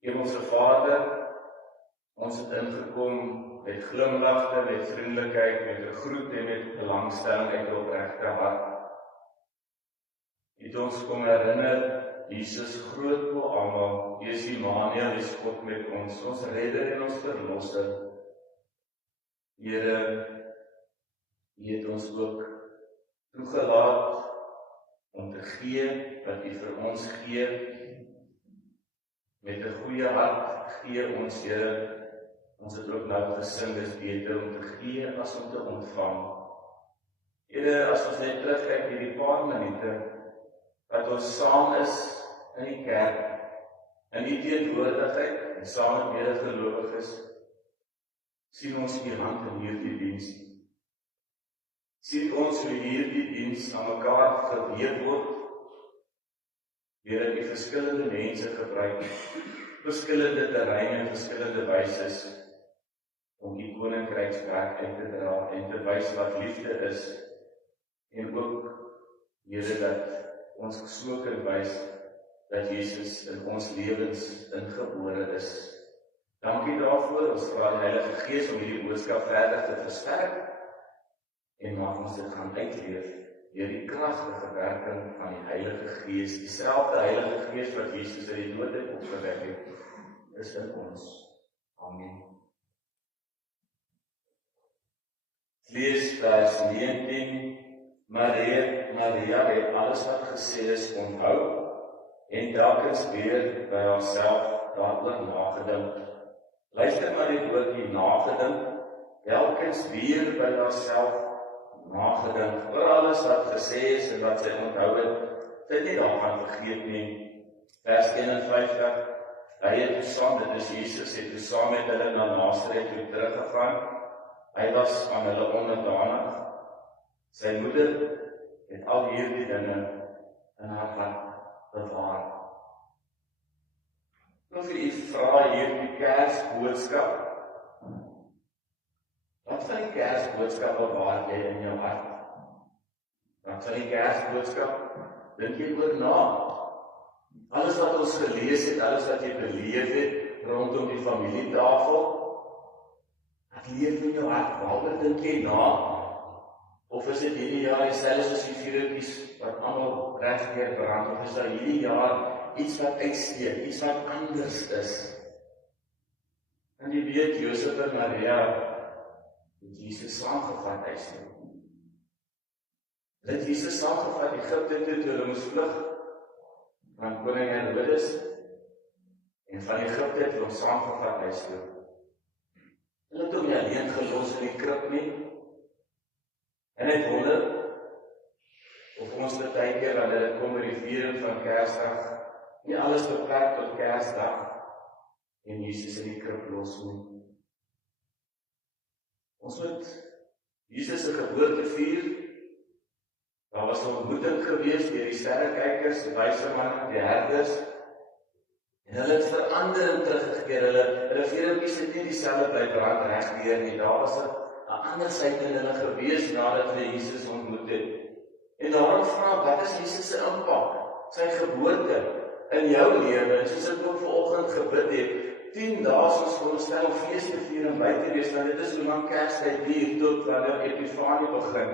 Hemelse Vader, ons het ingekom met glimlagte, met vriendelikheid, met 'n groet en met belangstelling uit 'n opregte hart. Het ons kom herinner, Jesus groot bo almal, U is Immanuel, U is God met ons, ons redder en ons verlosser. Here, U het ons ook toegelaat om te gee wat U vir ons gee. Met 'n goeie hart gee ons, Here. Ons het ook nou gesing, dis beter om te gee as om te ontvang. Here, as ons net terugkyk hierdie paar minute, wat ons saam is in die kerk, in die teenwoordigheid, en saam met medegelowiges, sien ons U hand in hierdie diens. Sien ons hoe hierdie diens aan mekaar gewewe word, deur die verskillende mense gebruik, verskillende terreine en verskillende wyses, om die koninkrykswerk uit te dra en te wys wat liefde is, en ook, Here, dat ons so kan wys dat Jesus in ons lewens ingebore is. Dankie daarvoor, ons vra die Heilige Gees om hierdie boodskap verder te versterk, en mag ons dit gaan uitleef, deur die kragtige werking van die Heilige Gees, dieselfde Heilige Gees wat Jesus uit die dood het opgewek het, is in ons. Amen. Lees vers 19. Maria het alles wat gesê is onthou en telkens weer by haarself daaroor nagedink. Luister maar die woordjie nagedink, telkens weer by haarself nagedink oor alles wat gesê is en wat sy onthou het. Sy het nie daarvan vergeet nie. Vers 51. Hy het saam, dit is Jesus, het saam met hulle na Nasaret toe teruggegaan. Hy was aan hulle onderdanig. Sy moeder het al hierdie dinge in haar hart bewaar. Nou vir u vra hier die Kersboodskap. Wat van die Kersboodskap bewaar jy in jou hart? Wat van die Kersboodskap dink jy oor na? Alles wat ons gelees het, alles wat jy beleef het rondom die familietafel, wat leef in jou hart? Waaroor dink jy na? Of is dit hierdie jaar dieselfde soos die vuurtjies wat almal regdeur brand, of is daar hierdie jaar iets wat uitsteek, iets wat anders is? En jy weet, Josef en Maria het Jesus saamgevat huis toe. Hulle het Jesus saamgevat Egipte toe, toe hulle moes vlug van koning Herodes, en van Egipte het hulle hom saamgevat huis toe. Hulle het hom nie alleen gelos in die krib nie. En ek wonder of ons baie keer wanneer dit kom by die viering van Kersdag, nie alles beperk tot Kersdag en Jesus in die krib los nie. Ons moet Jesus se geboorte vier. Daar was 'n ontmoeting gewees deur die sterrekykers, die wyse manne, die herders, en hulle het verander en teruggekeer. Hulle vuurtjies het nie dieselfde bly brand regdeur nie. Daar was 'n ander syde in hulle gewees nadat hulle Jesus ontmoet het. En daarom vra, wat is Jesus se impak? Sy geboorte in jou lewe, soos ek ook vanoggend gebid het, 10 dae soos veronderstel om fees te vier en by te wees, want dit is hoe lang Kerstyd duur tot wanneer Epifanie begin.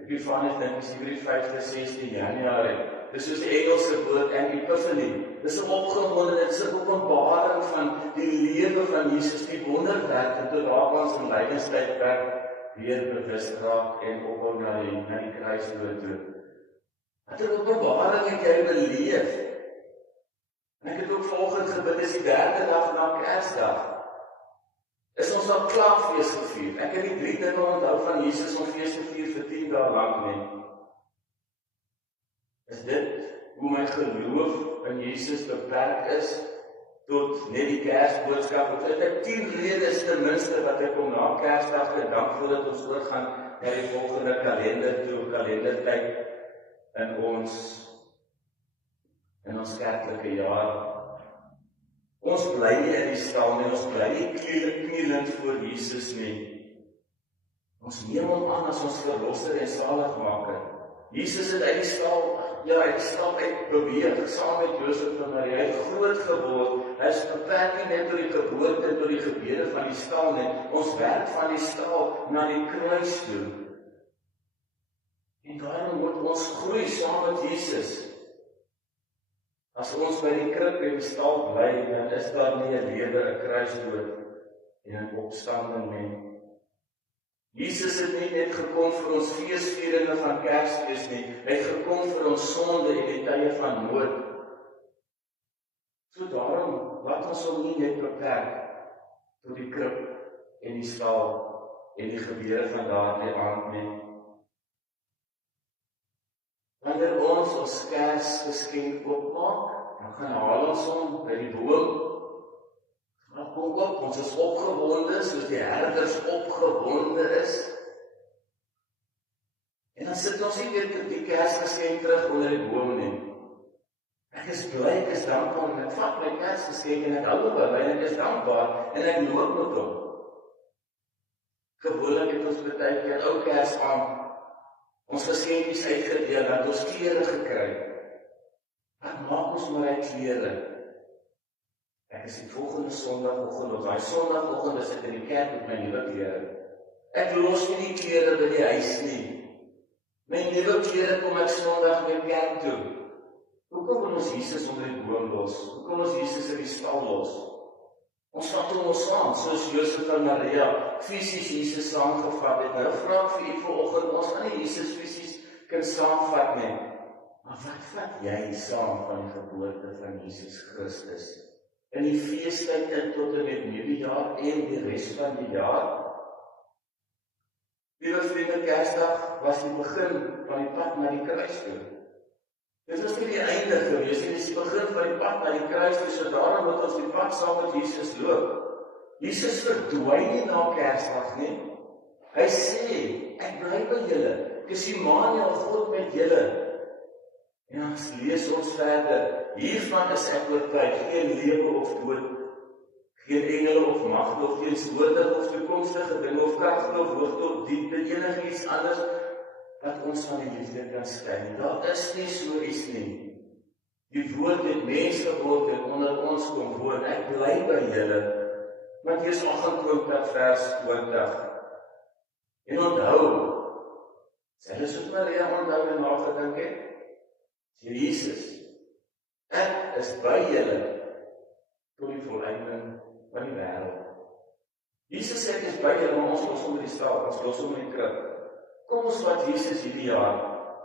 Epifanie dink is die 5de, 6de Januarie. Dis soos die Engelse woord Epiphany. Dis 'n opgewonde, dit is 'n openbaring van die lewe van Jesus, die wonderwerke tot waar ons in lydingstydperk weer bewus raak en ophou na die kruisdood toe. Wat 'n openbaring het jy beleef? En ek het ook vanoggend gebid, is die 3de dag na Kersdag. Is ons al klaar fees gevier? Ek het die 3 dinge onthou van Jesus om fees te vier vir 10 dae lank nie. Is dit hoe my geloof in Jesus beperk is tot net die Kersboodskap? Of is dit 10 redes ten minste wat ek om na Kersdag gedank voordat ons oorgaan na die volgende kalender toe, kalendertyd in ons kerklike jaar? Ons bly nie in die stal nie, ons bly nie knielend voor Jesus nie. Ons neem hom aan as ons verlosser en saligmaker. Jesus het uit die stal uit beweeg, saam met Josef en Maria. Hy het groot geword. Hy is beperk nie net door die geboorte, door die gebede van die stal nie. Ons werk van die stal na die kruis toe. En daarom moet ons groei saam met Jesus. As ons by die krib en die stal bly, dan is daar nie 'n lewe, 'n kruisdood en 'n opstanding nie. Jesus het nie net gekom vir ons feesvieringe van Kersfees nie, hy het gekom vir ons sonde en die tye van nood. So daarom, laat ons hom nie net beperk tot die krib en die stal en die gebeure van daardie aand nie. Wanneer ons Kersgeskenk oopmaak, dan gaan haal ons hom by die boom. Maar kom op, ons is opgewonde, soos die herders opgewonde is. En dan sit ons nie weer die Kersgeskenk terug onder die boom nie. Ek is bly, ek is dankbaar, en ek vat my Kersgeskenk en ek hou op by my, en ek is dankbaar, en ek loop met hom. Gewoonlik het ons baie keer ou Kersaand ons geskenkies uitgedeel, dat ons klere gekry. Wat maak ons maar uit klere? Ek is die volgende Sondagoggend, of daai Sondagoggend is ek in die kerk met my nuwe klere. Ek los nie die klere by die huis nie. My nuwe klere kom ek Sondag weer kerk toe. Hoekom wil ons Jesus onder die boom los? Hoekom ons Jesus in die stal los? Ons vat hom saam, soos Josef en Maria fisies Jesus saamgevat het. Nou vra ek vir u vanoggend, ons gaan nie Jesus fisies kan saamvat nie. Maar wat vat jy saam van die geboorte van Jesus Christus? In die feestyd in tot en met Nuwejaar en die res van die jaar. Liewe vriende, Kersdag was die begin van die pad na die kruis toe. Dit was nie die einde gewees nie, dit is die begin van die pad na die kruis toe, so daarom moet ons die pad saam met Jesus loop. Jesus verdwyn nie na Kersdag nie. Hy sê, ek bly by julle, ek is Immanuel, God met julle. En dan lees ons verder, hiervan is ek oortuig, geen lewe of dood, geen engele of magte of teenswoordige of toekomstige dinge of kragte of hoogte of diepte, enigiets anders wat ons van die liefde kan skei. Daar is nie so iets nie. Die woord het mens geword en onder ons kom woon, ek bly by julle. Matteus 28 vers 20. En onthou, sê soos Maria onthou en nagedink het, sê Jesus, ek is by julle tot die volleinding van die wêreld. Jesus sê ek is by julle, maar ons los hom by die stal, ons los hom in die krib. Kom ons vat Jesus hierdie jaar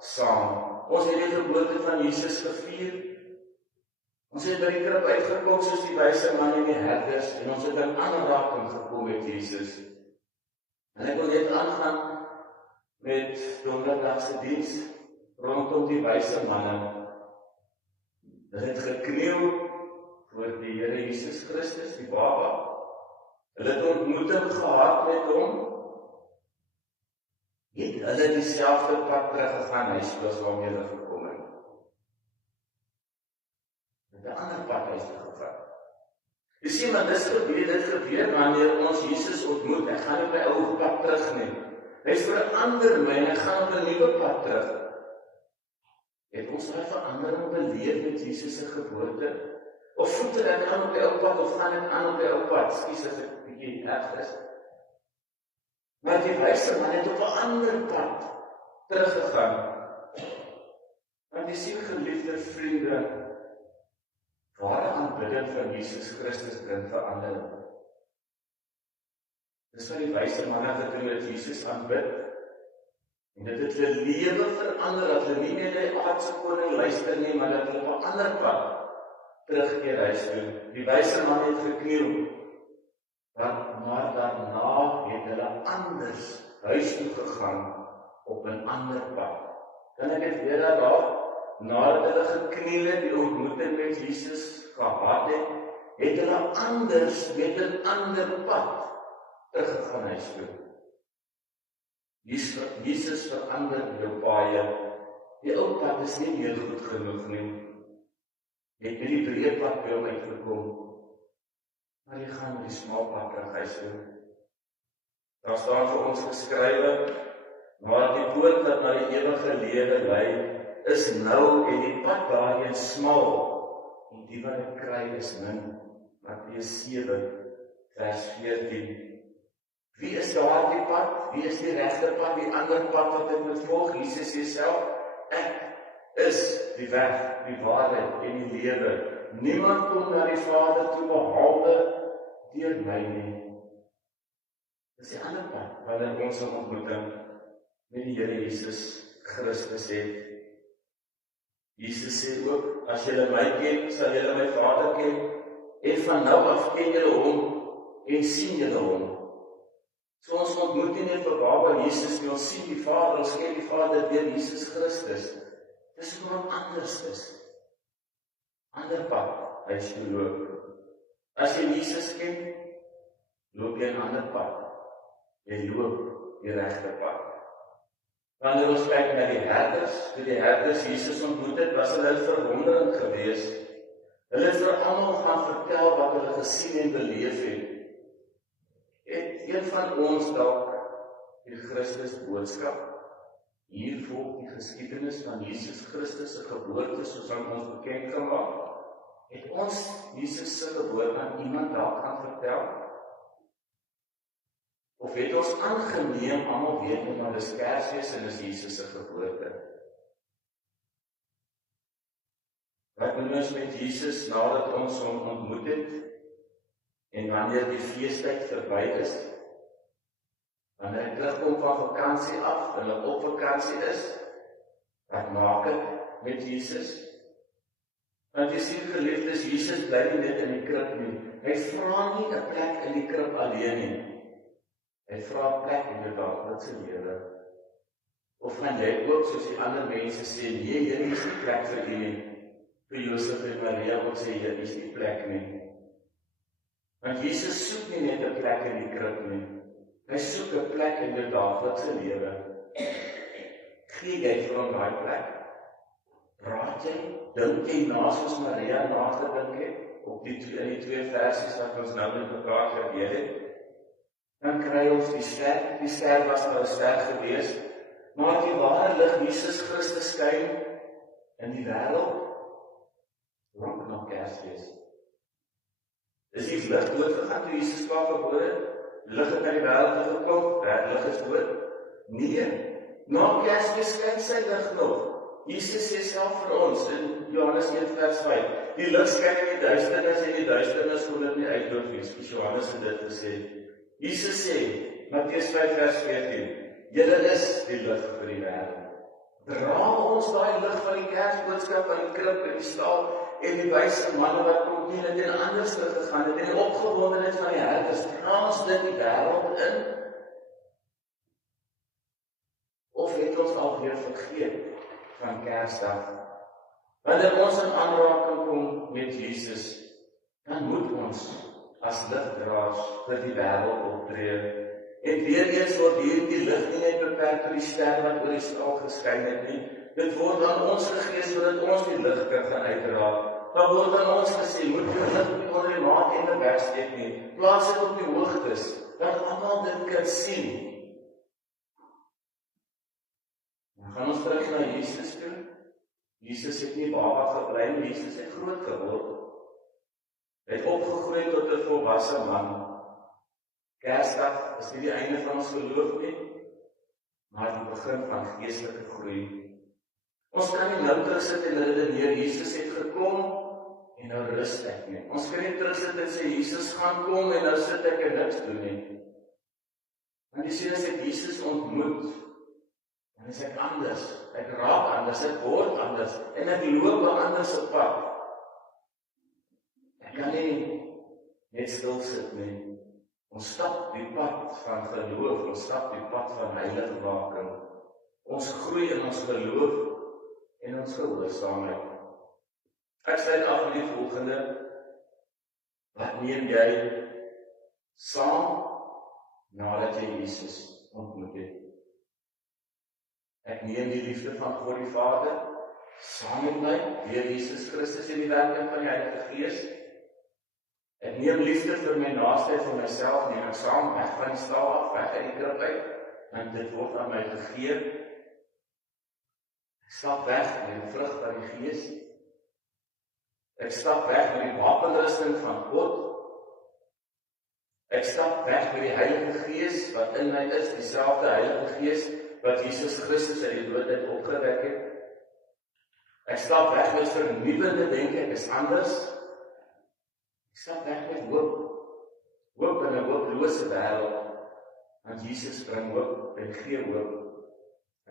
saam. Ons het die geboorte van Jesus gevier. Ons het by die krib uitgekom soos die wyse man en die herders, en ons het in aanraking gekom met Jesus. En ek wil net aangaan met donderdagse diens rondom die wyse manne. Hulle het gekniel voor die Here Jesus Christus, die baba. Hulle het ontmoeting gehad met hom. Het hulle dieselfde pad teruggegaan huis toe as waarmee hulle gekom het. Met 'n ander pad huis toe gevat. Jy sien, maar dit gebeur wanneer ons Jesus ontmoet. Ek gaan nie by ou pad terug nie. Hy verander my en ek gaan op 'n nuwe pad terug. Het ons daai verandering beleef met Jesus se geboorte? Of voet ek aan op die ou pad of gaan ek aan op die ou pad? Skus as ek bietjie erg is. Maar die wyse man het op 'n ander pad teruggegaan. Want jy sien, geliefde vriende, ware aanbidding van Jesus Christus bring verandering. Dis wat die wyse manne gedoen het, Jesus aanbid. En dit het hulle lewe verander, dat hulle nie meer die aardse koning luister nie, maar dat hulle op 'n ander pad terugkeer huis toe. Die wyse man het gekniel, maar daarna het hulle anders huis toe gegaan op 'n ander pad. Kan ek dit weer herhaal? Nadat hulle gekniel het, die ontmoeting met Jesus gehad het hulle anders met 'n ander pad teruggegaan huis toe. Jesus verander jou paaie. Die ou pad is nie meer goed genoeg nie. Jy het met die breë pad by hom uitgekom, maar jy gaan met die smal pad terug huis toe. Daar staan vir ons geskrywe, Maar die poort wat na die ewige lewe lei, is nou en die pad daarheen smal, en die wat dit kry is min. Matteus 7, vers 14. Wie is daardie pad? Wie is die regte pad? Die ander pad wat ek moet volg? Jesus sê self, ek is die weg, die waarheid en die lewe. Niemand kom na die Vader toe behalwe deur my nie. Dis die ander pad, wanneer ons 'n ontmoeting met die Here Jesus Christus het. Jesus sê ook, as julle my ken, sal julle my Vader ken, en van nou af ken julle hom, en sien julle hom. So ons ontmoet nie net vir Baba Jesus nie, ons sien die Vader, ons ken die Vader deur Jesus Christus. Dis iemand anders is. Ander pad, hy is loop. As jy Jesus ken, loop jy 'n ander pad. Jy loop die regte pad. Wanneer ons kyk na die herders, toe die herders Jesus ontmoet het, was hulle verwonderend geweest. Hulle het vir almal gaan vertel wat hulle gesien en beleef het. Het een van ons dalk die Christus boodskap? Hier volg die geskiedenis van Jesus Christus se geboorte soos aan ons bekend gemaak. Het ons Jesus se geboorte aan iemand dalk gaan vertel? Of het ons aangeneem, almal weet nie, maar dis Kersfees en dis Jesus se geboorte? Wat doen ons met Jesus nadat ons hom ontmoet het? En wanneer die feestyd verby is? Wanneer ek terugkom van vakansie af, en ek op vakansie is, wat maak ek met Jesus? Want jy sien, geliefdes, Jesus bly nie net in die krib nie. Hy vra nie 'n plek in die krib alleen nie. Hy vra 'n plek in die daaglikse lewe. Of gaan jy ook, soos die ander mense sê, nee, hier is nie plek vir u nie. Vir Josef en Maria ook sê, hier is nie plek nie. Want Jesus soek nie net 'n plek in die krib nie. Hy soek 'n plek in die daaglikse lewe. Gee jy vir hom daai plek? Praat jy? Dink jy na soos Maria nagedink het? Op in die twee versies wat ons nou met mekaar gelees het? Dan kry ons die ster was nou 'n ster gewees, maar die ware lig Jesus Christus skyn in die wêreld, lank na Kersfees. Is die lig doodgegaan toe Jesus klaar gebore het? Lig het na die wêreld toe gekom, lig is dood? Nee, na Kersfees skyn sy lig nog. Jesus sê self vir ons in Johannes 1 vers 5, die lig skyn in die duisternis en die duisternis kon dit nie uitdoen nie. Johannes het dit gesê. Jesus sê, Matteus 5 vers 14, julle is die lig vir die wêreld. Dra ons daai lig van die Kersboodskap van die krib en die stal en die wyse manne wat kom nie dit en anders gegaan het en die opgewondenheid van die herders, dra ons dit die wêreld in? Of het ons alweer vergeet van Kersdag? Wanneer ons in aanraking kom met Jesus, dan moet ons as ligdraers vir die wêreld optree. En weer eens word hierdie lig nie net beperk tot die ster wat oor die stal geskyn het nie. Dit word aan ons gegee sodat ons die lig kan uitdra. Dan word aan ons gesê, moet jy lig nie onder die maatende wegsteek nie. Plaas dit op die hoogtes, dat almal dit kan sien. Dan gaan ons terug na Jesus toe. Jesus het nie baba gebly nie, Jesus het groot geword. Hy het opgegroei tot 'n volwasse man. Kersdag is nie die einde van ons geloof nie, maar die begin van geestelike groei. Ons kan nie nou terugsit en redeneer, Jesus het gekom en nou rus ek nie. Ons kan nie terugsit en sê, Jesus gaan kom en nou sit ek en niks doen nie. Want jy sien, as ek Jesus ontmoet, dan is ek anders. Ek raak anders, ek word anders en ek loop 'n ander se pad. Ek kan nie net stil sit nie. Ons stap die pad van geloof, ons stap die pad van heiligmaking. Ons groei in ons geloof en ons gehoorsaamheid. Ek sluit af met die volgende. Wat neem jy saam nadat jy Jesus ontmoet het? Ek neem die liefde van God die Vader saam met my, deur Jesus Christus en die werking van die Heilige Gees. Ek neem liefde vir my naaste en vir myself, neem ek saam weg van die stal af, weg uit die krib uit. en dit word aan my gegee. Ek stap weg met die vrug van die Gees. Ek stap weg met die wapenrusting van God. Ek stap weg met die Heilige Gees wat in my is, dieselfde Heilige Gees wat Jesus Christus uit die dood uit opgewek het. Ek stap weg met vernuwende denke, ek is anders. Ek stap weg met hoop. Hoop in 'n hooplose wêreld. Want Jesus bring hoop en gee hoop.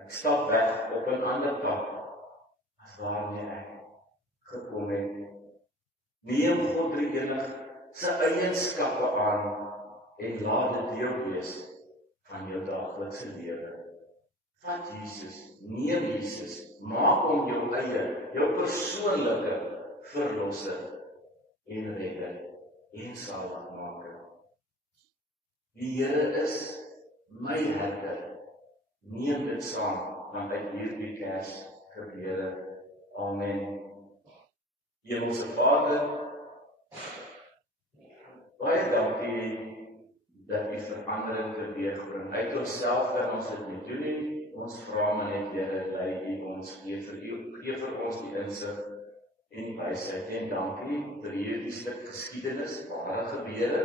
Ek stap weg op 'n ander pad as waarmee ek gekom het. Neem God drie-enig sy eienskappe aan en laat dit deel wees van jou daaglikse lewe. Vat Jesus, neem Jesus, maak hom jou eie, jou persoonlike verlosser en redder en saligmaker. Die Here is my herder. Neem dit saam, want uit hierdie Kersgebeure. Amen. Hemelse Vader, baie dankie dat U verandering teweegbring. Uit onsself kan ons dit nie doen nie. Ons vra maar net, Here, lei U ons, gee vir ons die insig en die wysheid. En dankie vir hierdie stuk geskiedenis, ware gebeure,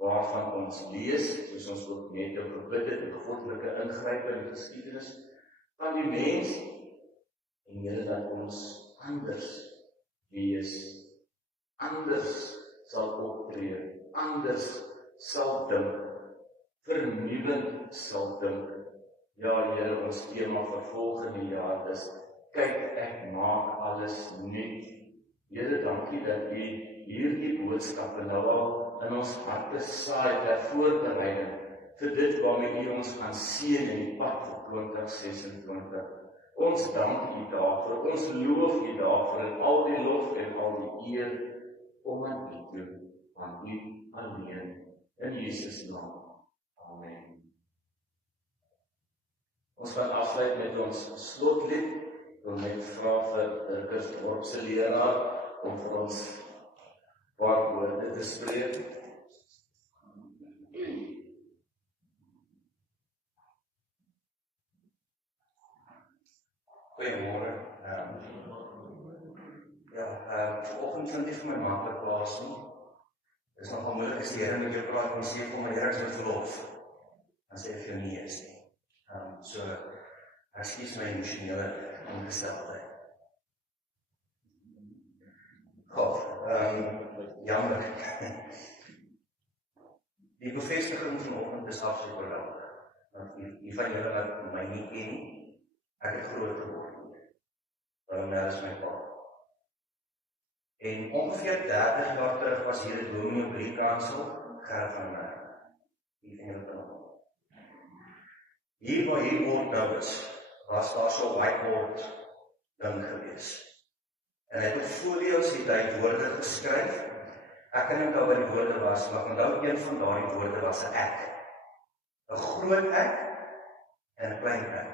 waarvan ons lees, soos ons ook net gebid het, die goddelike ingryping in die geskiedenis van die mens, en Here, dat ons anders wees, anders sal optree, anders sal dink, vernuwend sal dink. Ja, Here, ons tema vir volgende jaar is, kyk, ek maak alles nuut. Here, dankie dat U hierdie boodskappe nou al in ons harte saai ter voorbereiding vir dit waarmee U ons gaan seën in die pad vir 2026. Ons dank U daarvoor, ons loof U daarvoor en al die lof en al die eer om aan U toe, aan U alleen, in Jesus naam. Amen. Ons gaan afsluit met ons slotlied. Ek wil net vra vir Dirk se leraar om vir ons paar woorde te spreek. Goeiemôre. Vanoggend vind ek vir my maklik plaas nie. Dit is nogal moeilik as die Here met jou praat en sê vir my Here, ek moet verlof. Dan sê ek vir jou nie is nie. So, ekskuus my emosionele ongesteldheid. Goed, jammer. Die bevestiging vanoggend is absoluut geweldig. Want die van julle wat my nie ken nie, ek het groot geword. Daarom is my pa. En ongeveer 30 jaar terug was hier 'n dominee op die kansel, Gerrit van Merwe. Die van julle kan. Hier waar hierdie bord nou is, was daar so 'n whiteboard ding gewees. En hy het op folios die woorde geskryf. Ek kan nie onthou wat die woorde was, maar ek onthou een van daardie woorde was 'n ek. 'n groot ek en 'n klein ek.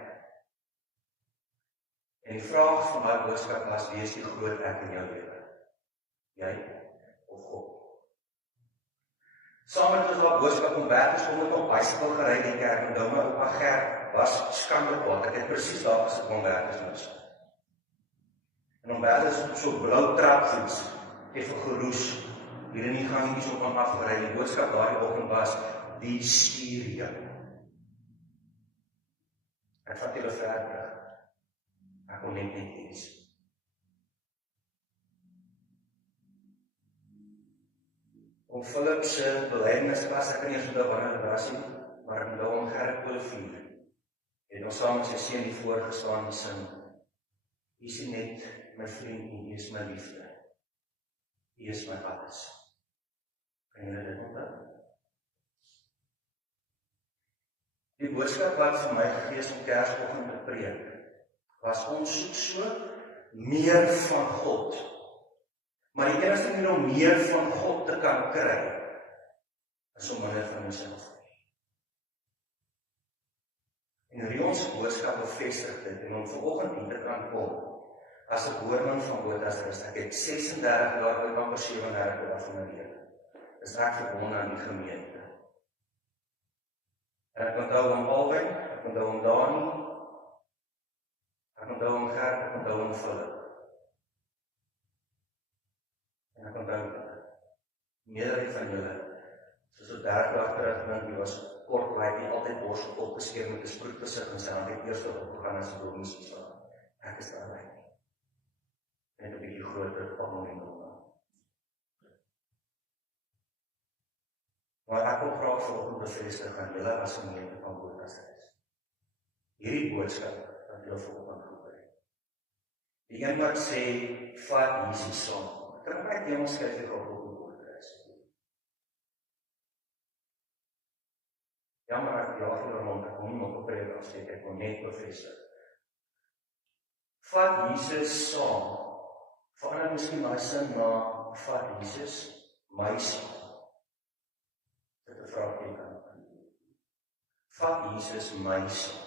En die vraag van my boodskap was, wie is die groot ek in jou lewe? Jy of God? Saam met ons wat boodskap ontwerp is, omdat nog bicycle gery in die kerk, onthou my oupa Gert was skande kwaad. Ek het presies daar gesit ontwerp is nou. En ontwerp is so blou trapfiets, effe geroes, hier nie gaan nie so kan afgery. Die boodskap daardie oggend was, die stuur jou. Ek vat julle verder. Ek kon net iets. Om Philip se belydenis was, ek kan nie eens onthou wanneer dit was nie, maar ek onthou om Gerrit Olivier het ons saam met sy seun hier voorgestaan en sing, U is nie net my vriend nie, U is my liefde. U is my alles. Kan julle dit onthou? Die boodskap wat vir my gegee is om Kersoggend te preek, was ons soek so meer van God. Maar die enigste manier om meer van God te kan kry, is om minder van myself. En Rion se boodskap bevestig dit, en om vanoggend hier te kan kom, as 'n boerman van Botha-Rust, ek het 36 jaar oud, amper 37 jaar van my lewe, is ek verbonde aan die gemeente. En ek onthou om Alwyn, Ek onthou hom Dani, ek onthou hom Gert, ek onthou hom Philip. En ek onthou meerderheid van julle, soos op 30 jaar terug, die was kort blyk nie altyd borsel opgeskeer met 'n sproetbesig en sy hand het eers opgegaan as 'n dominees van. Ek is daar blyk nie. Net 'n bietjie groter van my nog. Maar ek wil graag volgende bevestig aan julle as gemeente van Botashuis. Hierdie boodskap wat julle volgende gehoor het. Die een wat sê, vat Jesus saam. Kan ek net iemand skryf ek op Botashuis? Ja, maar ek jaag hier rond, ek kom nie op preek afsteek, ek kon net bevestig. Vat Jesus saam. Verander miskien my sin, maar vat Jesus my saam. Dit 'n vraagteken. Vat Jesus my saam.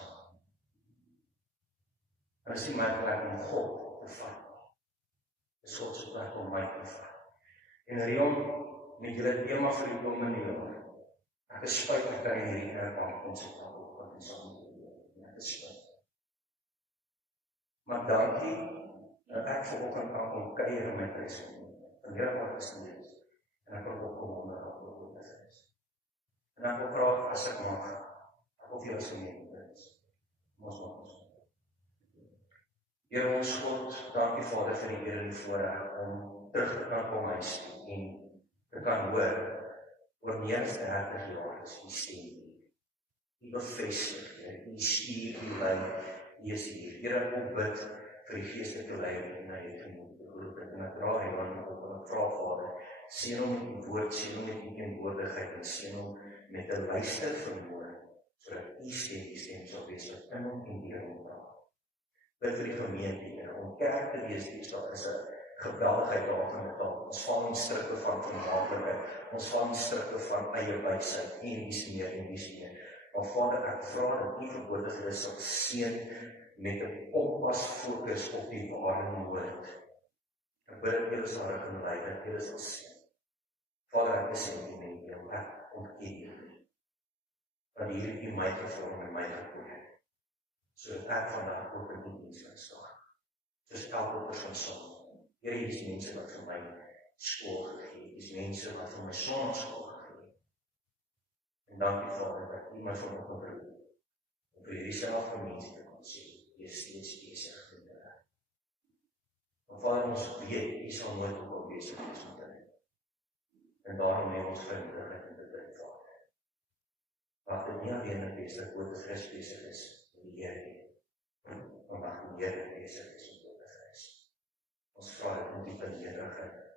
En is nie my plek om God te vat. Dis God se plek om my te vat. En Rion, met julle tema vir die komende jaar. Ek is spyt ek kan hierdie kerk konseptueel op wat ons saam doen. Ek is spyt. Maar dankie dat ek vanoggend kan kom kuier in my huis. Van Here wat is nie. En ek wil opkom om daar op te wees. En ek wil graag as ek mag, ek wil vir julle gemeente is. Ons. Here ons God, dankie Vader vir die eer en die voorreg om terug te kan kom huis en te kan hoor oor meer as 30 jaar is die stem. Die bevestig, die stuur, die lei, die is hier. Here ek wil bid vir die geestelike leiding en hy het geroep en ek dra hy aan op en ek vra Vader, seën hom met die woord, seën hom met die teenwoordigheid en seën hom met 'n luister vermoë, sodat u stem sal wees wat in hom en deur hom praat. Bid vir die gemeente, om kerk te wees, daar is 'n geweldigheid daarvan betaal. Ons val in strikke van vermaaklikheid, ons val in strikke van eie wysheid en dis meer. Maar Vader, ek vra dat u verbodige sal seën met 'n kompas fokus op die ware woord. Ek bid dat julle sal rig en lei, dat julle sal seën. Vader, ek is sentimenteel, ek ontken dat hierdie my gevorm en my gekoor, sodat ek vandag ook in die diens kan staan. Soos elke persoon saam. Here, hier is mense wat vir my skool gegee, hier is mense wat vir my sonnaskool gegee. En dankie Vader, dat u my vanoggend roep, om vir hierdie selfde mense te kon sê, jy is steeds besig met hulle. Maar Vader, ons weet, u sal nooit ook al besig wees met hulle. En daarom neem ons vriendelikheid in dit uit, Vader. Mag dit nie alleen een besig word as Christus besig is met die Here nie, maar mag die Here besig is met die Christus. Ons vra dit in die nederigheid